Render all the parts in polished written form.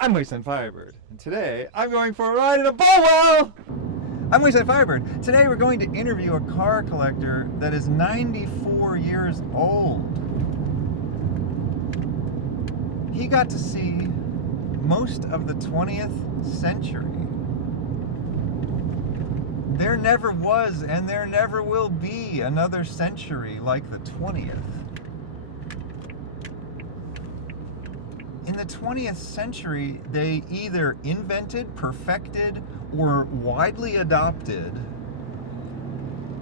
I'm WastelandFirebird, and today I'm going for a ride in a Bolwell! I'm WastelandFirebird. Today we're going to interview a car collector that is 94 years old. He got to see most of the 20th century. There never was and there never will be another century like the 20th. In the 20th century, they either invented, perfected, or widely adopted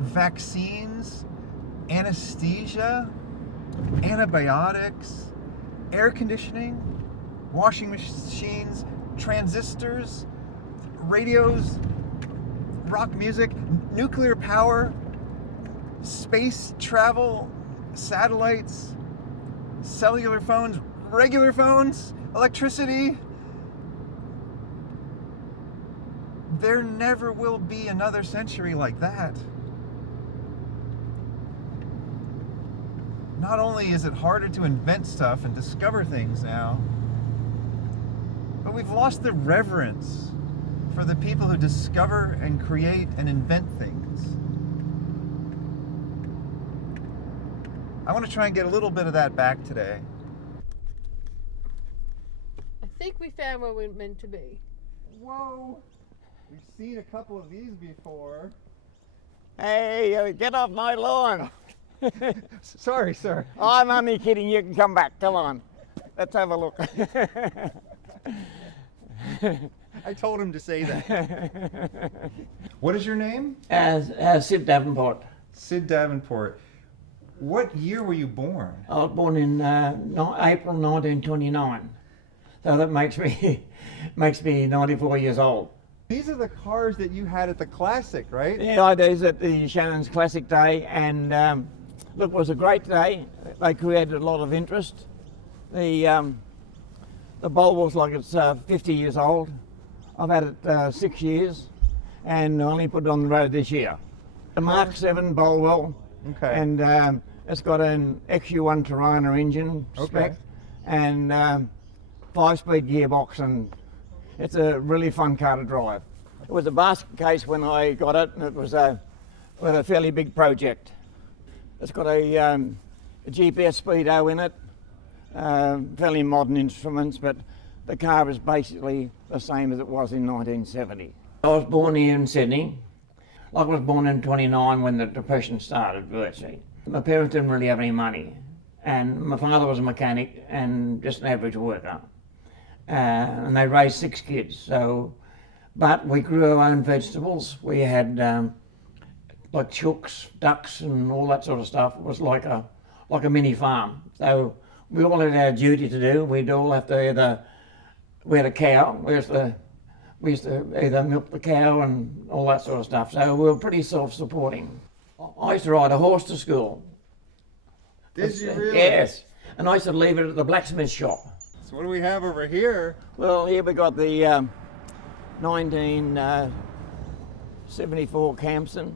vaccines, anesthesia, antibiotics, air conditioning, washing machines, transistors, radios, rock music, nuclear power, space travel, satellites, cellular phones, regular phones, electricity. There never will be another century like that. Not only is it harder to invent stuff and discover things now, but we've lost the reverence for the people who discover and create and invent things. I want to try and get a little bit of that back today. I think we found where we're meant to be. Whoa! We've seen a couple of these before. Hey, get off my lawn. Sorry, sir. I'm only kidding. You can come back. Come on. Let's have a look. I told him to say that. What is your name? Sid Davenport. Sid Davenport. What year were you born? I was born in April 1929, so that makes me 94 years old. These are the cars that you had at the Classic, right? Yeah, I was at the Shannon's Classic Day, and look, it was a great day. They created a lot of interest. The Bolwell's like it's 50 years old. I've had it 6 years, and I only put it on the road this year. The Mark 7 Bolwell. Okay. And it's got an XU1 Tirana engine spec, and 5-speed gearbox, and it's a really fun car to drive. It was a basket case when I got it, and it was a fairly big project. It's got a GPS speedo in it, fairly modern instruments, but the car is basically the same as it was in 1970. I was born here in Sydney. I was born in 29 when the Depression started, virtually. My parents didn't really have any money, and my father was a mechanic and just an average worker. And they raised 6 kids, but we grew our own vegetables. We had like chooks, ducks, and all that sort of stuff. It was like a mini farm. So we all had our duty to do. We'd all have to we had a cow. We used to either milk the cow and all that sort of stuff. So we were pretty self-supporting. I used to ride a horse to school. Did you really? Yes. And I used to leave it at the blacksmith shop. So what do we have over here? Well, here we got the 1974 Khamsin.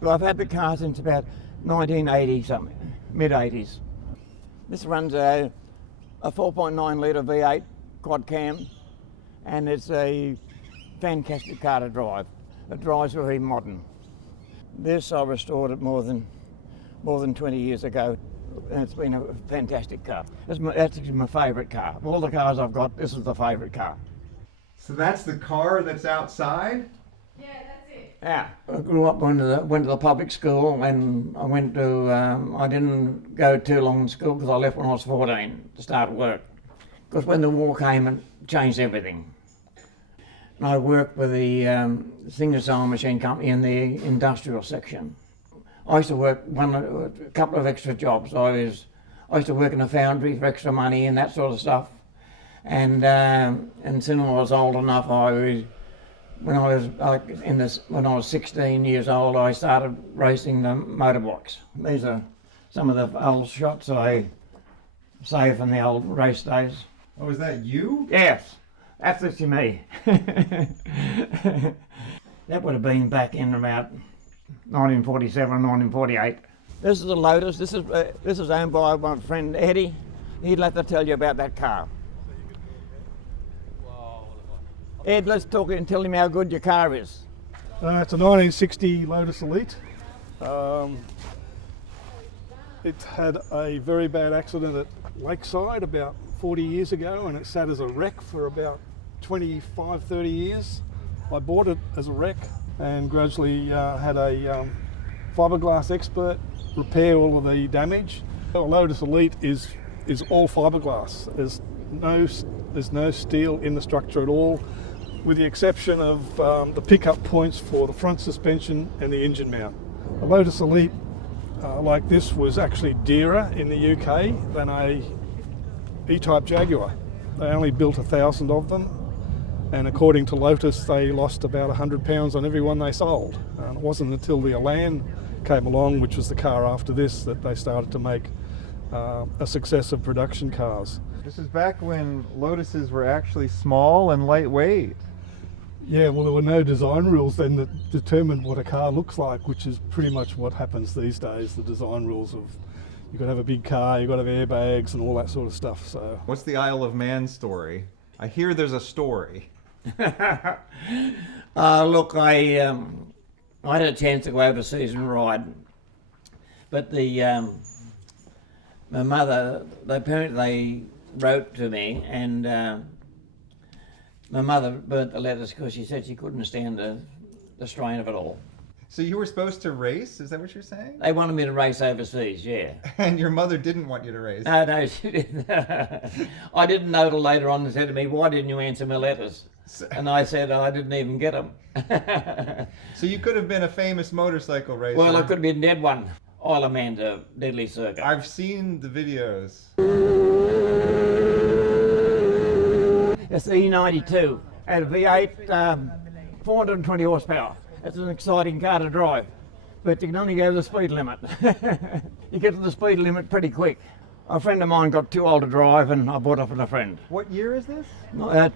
Well, I've had the car since about 1980 something, mid-80s. This runs a 4.9 litre V8 quad cam, and it's a fantastic car to drive. It drives very modern. This I restored it more than 20 years ago, and it's been a fantastic car. That's my favourite car. Of all the cars I've got, this is the favourite car. So that's the car that's outside? Yeah, that's it. Yeah. I grew up, went to the public school, and I didn't go too long in school because I left when I was 14 to start work. Because when the war came, it changed everything. And I worked with the Singer Sewing Machine Company in the industrial section. I used to work a couple of extra jobs. I used to work in a foundry for extra money and that sort of stuff. And soon I was old enough, when I was 16 years old, I started racing the motorbikes. These are some of the old shots I saved from the old race days. Oh, is that you? Yes, that's literally me. That would have been back in about 1947, 1948. This is a Lotus. This is owned by my friend Eddie. He'd like to tell you about that car. Well, Ed, let's talk and tell him how good your car is. It's a 1960 Lotus Elite. It had a very bad accident at Lakeside about 40 years ago, and it sat as a wreck for about 25, 30 years. I bought it as a wreck and gradually had a fiberglass expert repair all of the damage. The Lotus Elite is all fiberglass. There's no steel in the structure at all, with the exception of the pickup points for the front suspension and the engine mount. A Lotus Elite like this was actually dearer in the UK than a E-Type Jaguar. They only built 1,000 of them, and according to Lotus they lost about £100 on every one they sold. It wasn't until the Elan came along, which was the car after this, that they started to make a success of production cars. This is back when Lotuses were actually small and lightweight. Yeah, well, there were no design rules then that determined what a car looks like, which is pretty much what happens these days. The design rules of you've got to have a big car, you've got to have airbags and all that sort of stuff. So, What's the Isle of Man story? I hear there's a story. Look, I had a chance to go overseas and ride, but my mother, they wrote to me, and my mother burnt the letters because she said she couldn't stand the strain of it all. So you were supposed to race? Is that what you're saying? They wanted me to race overseas, yeah. And your mother didn't want you to race? No, she didn't. I didn't know till later on and said to me, "Why didn't you answer my letters?" And I said, I didn't even get them. So you could have been a famous motorcycle racer. Well, I could have been dead one. Isle of Man to Deadly Circuit. I've seen the videos. It's the E92 at a V8, 420 horsepower. It's an exciting car to drive, but you can only go the speed limit. You get to the speed limit pretty quick. A friend of mine got too old to drive, and I bought it for a friend. What year is this?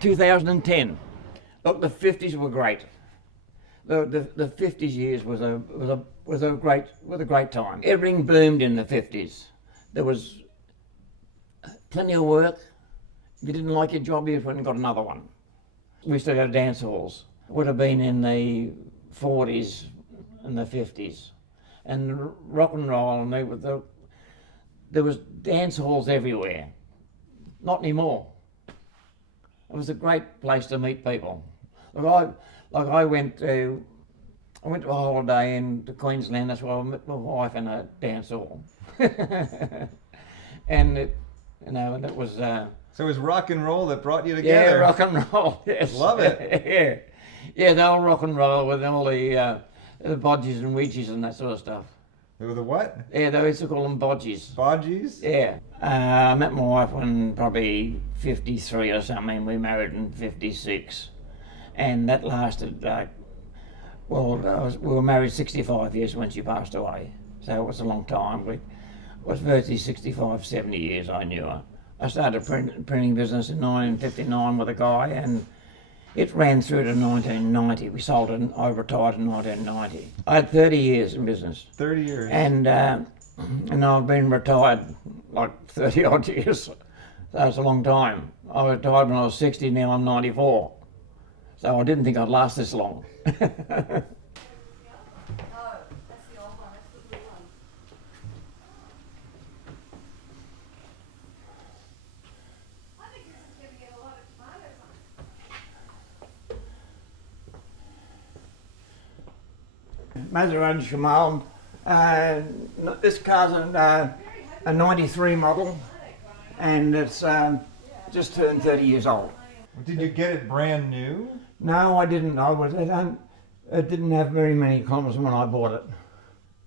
2010. Look, the 50s were great. The 50s years was a great time. Everything boomed in the 50s. There was plenty of work. If you didn't like your job, you went and got another one. We used to go to dance halls. It would have been in the 40s and the 50s. And rock and roll, and there was dance halls everywhere. Not anymore. It was a great place to meet people. I went to a holiday to Queensland. That's where I met my wife in a dance hall. And it was. So it was rock and roll that brought you together. Yeah, rock and roll. Yes. Love it. Yeah, the old rock and roll with all the bodgies and ouijies and that sort of stuff. They were the what? Yeah, they used to call them bodgies. Bodgies? Yeah. I met my wife when probably 53 or something. We married in 56. And that lasted, we were married 65 years when she passed away. So it was a long time. It was virtually 65, 70 years I knew her. I started a printing business in 1959 with a guy, and it ran through to 1990. We sold it, and I retired in 1990. I had 30 years in business. 30 years. And I've been retired like 30 odd years. So it's a long time. I retired when I was 60, now I'm 94. So I didn't think I'd last this long. Maserati Shamal. This car's a 93 model, and it's just turned 30 years old. Did you get it brand new? No, I didn't. It didn't have very many kilometres when I bought it.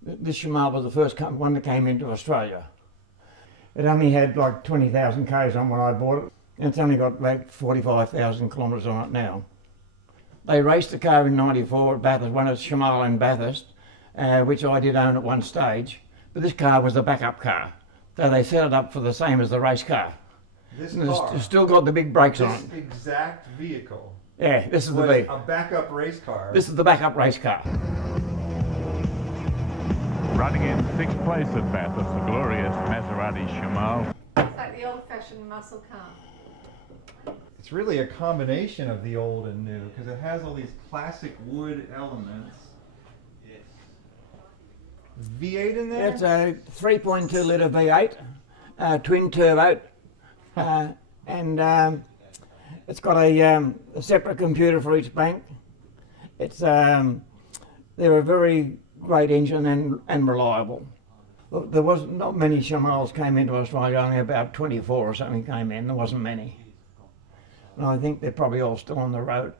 This Shamal was the first one that came into Australia. It only had like 20,000 k's on when I bought it, and it's only got like 45,000 kilometres on it now. They raced the car in '94 at Bathurst, when it was Shamal in Bathurst, which I did own at one stage. But this car was the backup car, so they set it up for the same as the race car. This And car, it's still got the big brakes on it. this exact vehicle, Yeah, this is the was V. a backup race car. This is the backup race car. Running in sixth place at Bathurst, the glorious Maserati Shamal. It's like the old-fashioned muscle car. It's really a combination of the old and new because it has all these classic wood elements. V8 in there? It's a 3.2 litre V8, twin turbo, and it's got a separate computer for each bank. It's they're a very great engine and reliable. There was not many Chamals came into Australia, only about 24 or something came in, there wasn't many. And I think they're probably all still on the road.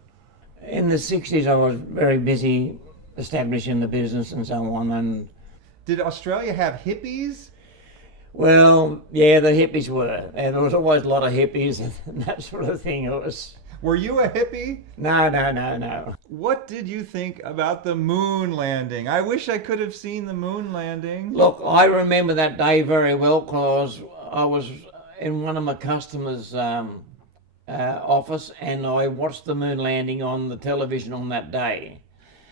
In the 60s I was very busy establishing the business and so on. And did Australia have hippies? well, yeah, the hippies were. And there was always a lot of hippies and that sort of thing. It was... Were you a hippie? No. What did you think about the moon landing? I wish I could have seen the moon landing. Look, I remember that day very well because I was in one of my customers' office and I watched the moon landing on the television on that day.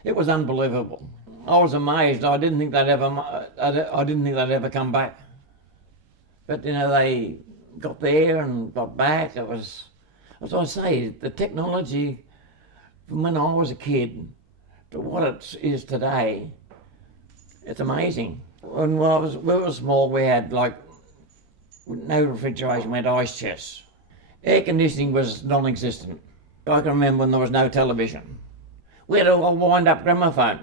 It was unbelievable. I was amazed. I didn't think they'd ever come back. But you know, they got there and got back. It was, as I say, the technology from when I was a kid to what it is today, it's amazing. When we were small, we had like no refrigeration, we had ice chests. Air conditioning was non-existent. I can remember when there was no television. We had a wind-up gramophone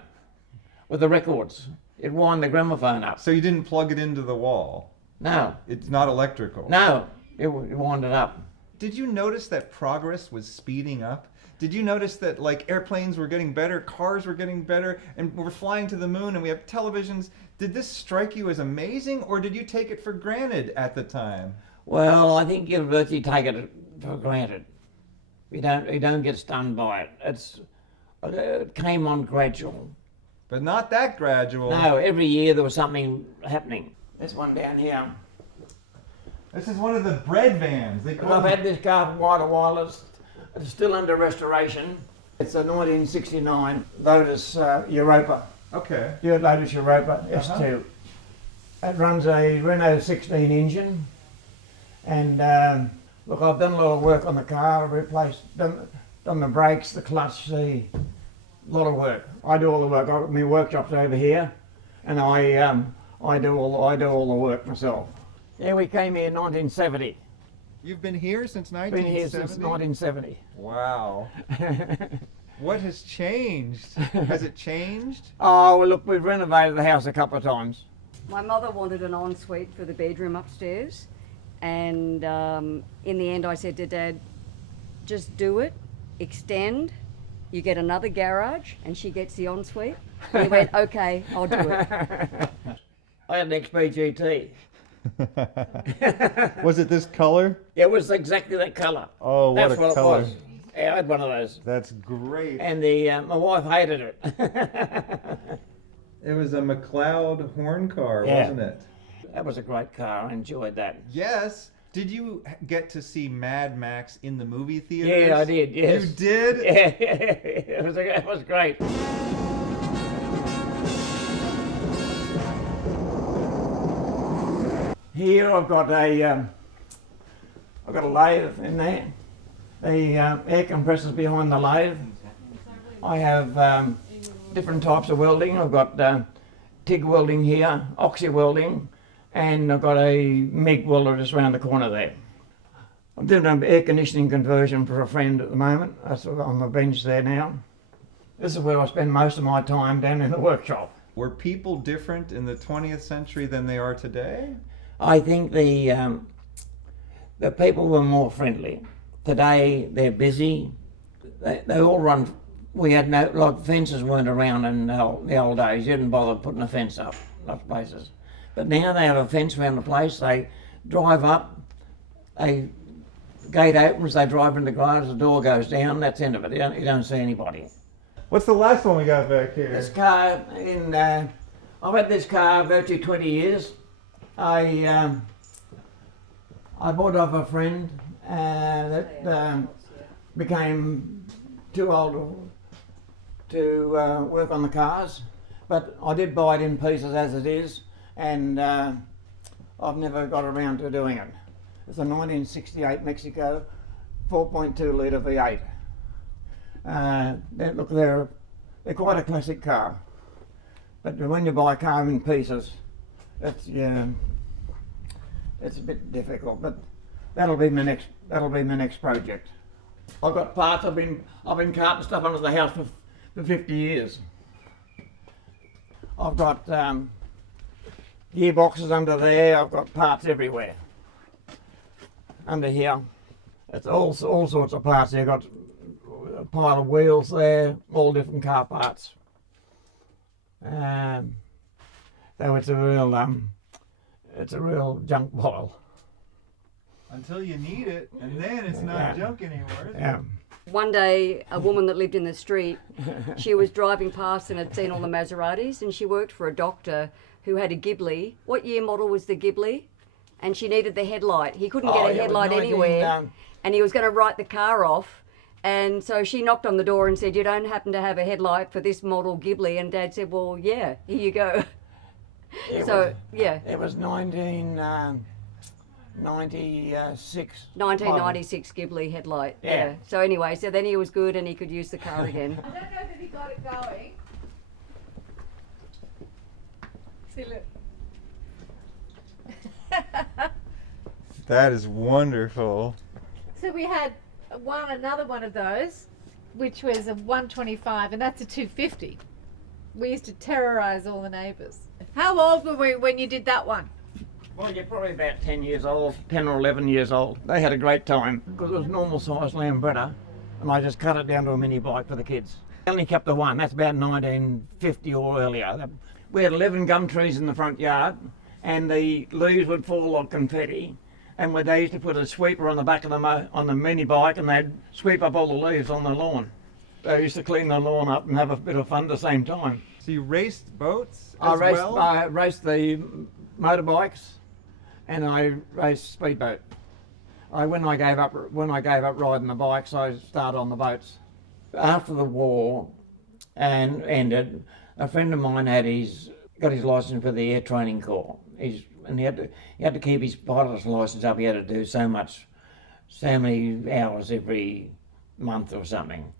with the records. It'd wind the gramophone up. So you didn't plug it into the wall? No. It's not electrical? No, it wound it up. Did you notice that progress was speeding up? Did you notice that like airplanes were getting better, cars were getting better, and we're flying to the moon and we have televisions? Did this strike you as amazing, or did you take it for granted at the time? Well, I think you virtually take it for granted. You don't get stunned by it. It came on gradual. But not that gradual. No, every year there was something happening. This one down here. This is one of the bread vans. They call I've them. had this car for quite a while. It's still under restoration. It's a 1969 Lotus Europa. Okay. Yeah, Lotus Europa S2. It runs a Renault 16 engine. And look, I've done a lot of work on the car. I've replaced, done the brakes, the clutch, a lot of work. I do all the work. I've got my workshops over here, and I do all the work myself. Yeah, we came here in 1970. You've been here since Been 1970? here since 1970. Wow. What has changed? Has it changed? Oh, well, look, we've renovated the house a couple of times. My mother wanted an ensuite for the bedroom upstairs, and in the end I said to Dad, just do it, extend, you get another garage and she gets the ensuite. And he went, okay, I'll do it. I had an XP GT. Was it this color? It was exactly that colour. Oh, what That's a what color. it was. Yeah, I had one of those. That's great. And my wife hated it. It was a McLeod horn car, Yeah. wasn't it? That was a great car. I enjoyed that. Yes. Did you get to see Mad Max in the movie theaters? Yeah, I did. Yes. You did? Yeah, it was great. Here I've got a lathe in there. The air compressor's behind the lathe. I have different types of welding. I've got TIG welding here, oxy welding, and I've got a MIG welder just around the corner there. I'm doing an air conditioning conversion for a friend at the moment. That's on the bench there now. This is where I spend most of my time, down in the workshop. Were people different in the 20th century than they are today? I think the people were more friendly. Today they're busy. They all run. We had no, like, fences weren't around in the old days. You didn't bother putting a fence up, lots of places. But now they have a fence around the place. They drive up, the gate opens, they drive into the garage, the door goes down, that's the end of it. You don't see anybody. What's the last one we got back here? This car, I've had this car virtually 20 years. I bought it off a friend that became too old to work on the cars, but I did buy it in pieces as it is, and I've never got around to doing it. It's a 1968 Mexico 4.2 litre V8. They're quite a classic car. But when you buy a car in pieces, it's a bit difficult. But that'll be my next project. I've got parts. I've been carting stuff under the house for 50 years. I've got gearboxes under there. I've got parts everywhere. Under here, it's all sorts of parts. I've got a pile of wheels there, all different car parts. So it's a real junk pile. Until you need it, and then it's not junk anymore. Is it? Yeah. One day, a woman that lived in the street, she was driving past and had seen all the Maseratis, and she worked for a doctor who had a Ghibli. What year model was the Ghibli? And she needed the headlight. He couldn't get a headlight anywhere, and he was going to write the car off. And so she knocked on the door and said, "You don't happen to have a headlight for this model Ghibli?" And Dad said, "Well, yeah, here you go." It was 1996. 1996 Ghibli headlight. Yeah. So anyway, so then he was good and he could use the car again. I don't know that he got it going. See, look. That is wonderful. So we had another one of those, which was a 125, and that's a 250. We used to terrorise all the neighbours. How old were we when you did that one? Well, you're probably about 10 years old, 10 or 11 years old. They had a great time because it was normal size Lambretta, and I just cut it down to a mini bike for the kids. I only kept the one. That's about 1950 or earlier. We had 11 gum trees in the front yard, and the leaves would fall like confetti. And they used to put a sweeper on the back of on the mini bike, and they'd sweep up all the leaves on the lawn. They used to clean the lawn up and have a bit of fun at the same time. So you raced boats I well? raced the motorbikes, and I raced speedboat. When I gave up riding the bikes, I started on the boats. After the war ended, a friend of mine got his license for the Air Training Corps. And he had to keep his pilot's license up. He had to do so many hours every month or something.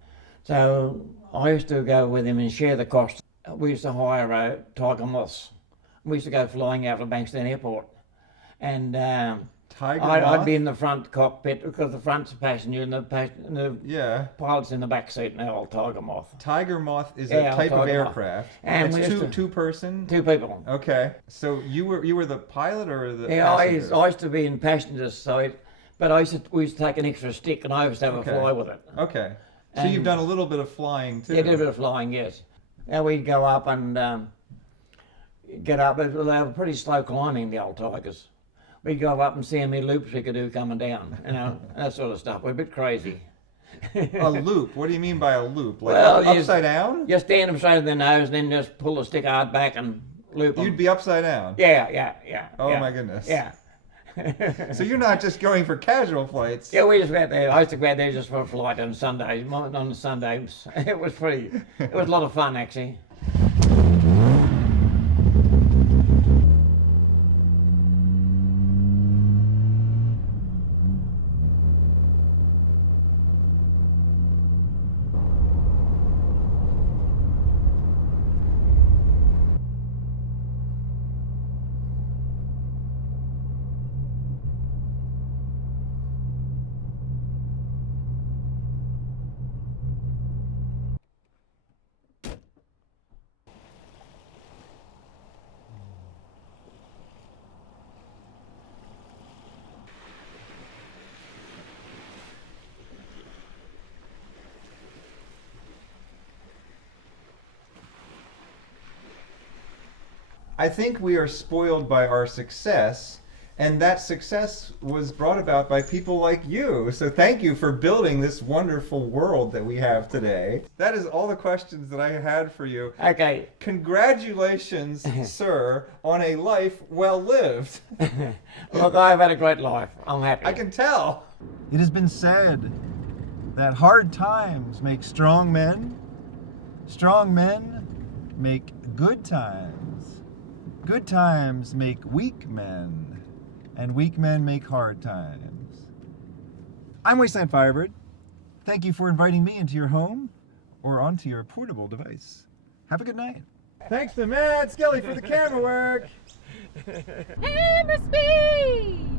So I used to go with him and share the cost. We used to hire a Tiger Moths. We used to go flying out of Bankstown Airport, and I'd be in the front cockpit because the front's a passenger and the pilot's in the back seat in the old Tiger Moth. Tiger Moth is a type of aircraft. And it's two person? Two people. Okay. So you were the pilot or the passenger? I used to be in passenger side, but we used to take an extra stick and I used to have a fly with it. Okay. So you've done a little bit of flying too? Yeah, a little bit of flying, yes. Now we'd go up and get up, but they were pretty slow climbing, the old Tigers. We'd go up and see how many loops we could do coming down, that sort of stuff. We're a bit crazy. A loop? What do you mean by a loop? Like upside down? Just stand them straight in their nose and then just pull the stick hard back and loop them. You'd be upside down? Yeah. Oh my goodness. Yeah. So you're not just going for casual flights? Yeah, we just went there. I used to go out there just for a flight on Sundays. On Sundays, it was a lot of fun actually. I think we are spoiled by our success, and that success was brought about by people like you. So thank you for building this wonderful world that we have today. That is all the questions that I had for you. Okay. Congratulations, sir, on a life well lived. Look, I've had a great life. I'm happy. I can tell. It has been said that hard times make strong men make good times make weak men, and weak men make hard times. I'm Wasteland Firebird. Thank you for inviting me into your home or onto your portable device. Have a good night. Thanks to Matt Skelly for the camera work. Hammer speed!